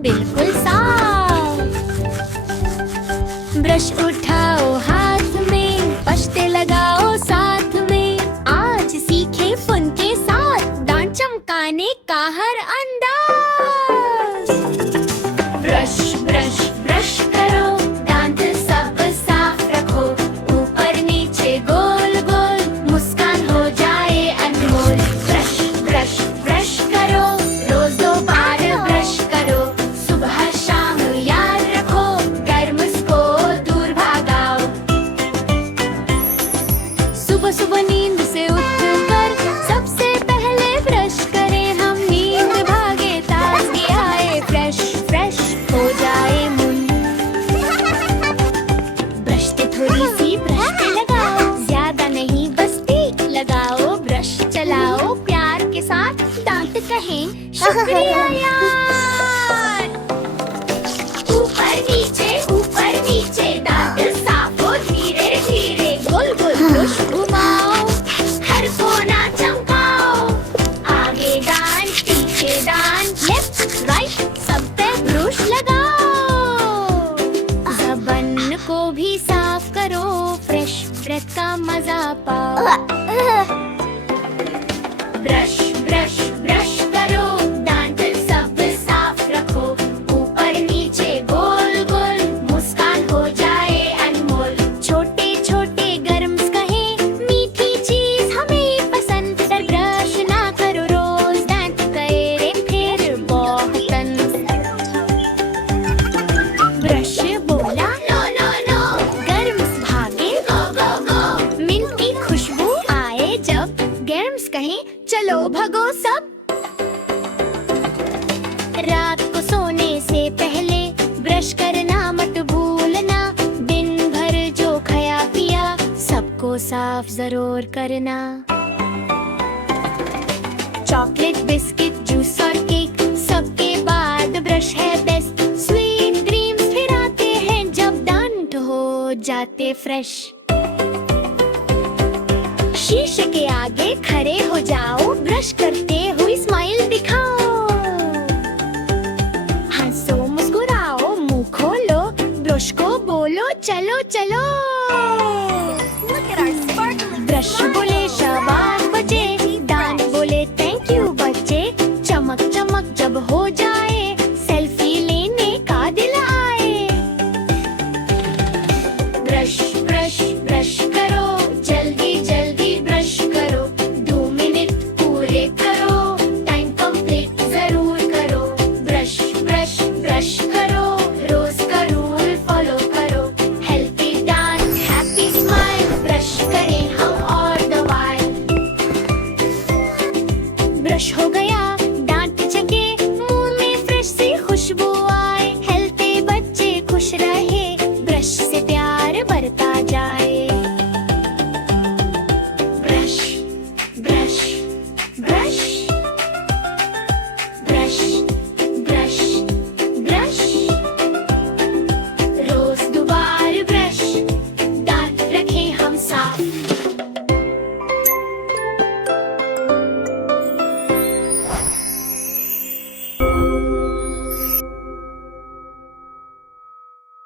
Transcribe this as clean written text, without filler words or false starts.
बिल्कुल साफ। ब्रश उठाओ हाथ में, पश्ते लगाओ साथ में। आज सीखे फन के साथ दांत चमकाने का हर अंदाज। ब्रश ब्रश ब्रश करो, दांत सब साफ रखो। ऊपर नीचे गोल गोल, मुस्कान हो जाए अनमोल। ब्रश ब्रश ब्रश करो, रोज 2 बार ब्रश करो। सुबह शाम याद रखो, गर्म को दूर भागाओ। सुबह सुबह नींद से उठकर सबसे पहले ब्रश करें हम। नींद भागे ताजगी आए, फ्रेश फ्रेश हो जाए मन। ब्रश पे थोड़ी सी ब्रश पे लगाओ, ज्यादा नहीं बस ठीक लगाओ। ब्रश चलाओ प्यार के साथ, दांत कहें शुक्रिया यार। ऊपर नीचे दांत साफ हो धीरे धीरे। गोल गोल ब्रश घुमाओ, हर कोना चमकाओ। आगे दांत पीछे दांत, लेफ्ट राइट सब पे ब्रश लगाओ। ज़बान को भी साफ करो, फ्रेश ब्रेथ का मजा पाओ। ब्रश ब्रश ब्रश करो, दांत सब साफ रखो। ऊपर नीचे गोल गोल, मुस्कान हो जाए अनमोल। छोटे छोटे गर्म्स कहें, मीठी चीज हमें पसंद। पर ब्रश ना करो रोज, दांत करे फिर बहुतन। ब्रश बोला नो नो नो, गर्म्स भागे गो गो गो। मिंट की खुशबू आए जब, गर्म्स कहें चलो भगो सब। रात को सोने से पहले ब्रश करना मत भूलना। दिन भर जो खाया पिया सबको साफ जरूर करना। चॉकलेट बिस्किट जूस और केक सबके बाद ब्रश है बेस्ट। स्वीट ड्रीम्स फिर आते हैं जब दांत हो जाते फ्रेश। शीशे के आगे खड़े हो जाओ, ब्रश करते हुए स्माइल दिखाओ। हंसो मुस्कुराओ, मुंह खोलो, ब्रश को बोलो चलो चलो। ब्रश बोले शाबाश बच्चे, दांत बोले थैंक यू बच्चे। चमक चमक जब हो जाए